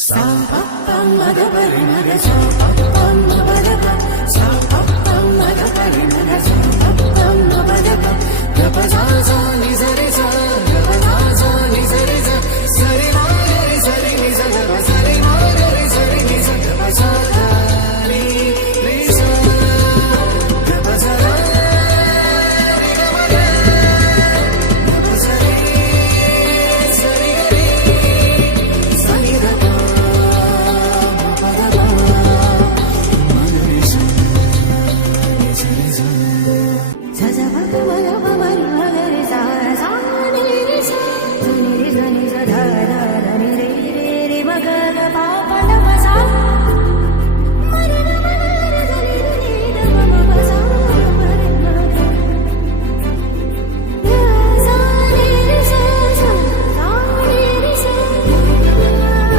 सा pa pa ma ga pa re ma ga sa pa pa ma pa ga pa sa pa pa ma ga pa re ma ga sa pa pa ma pa ga pa ga pa sa sa ni sa re sa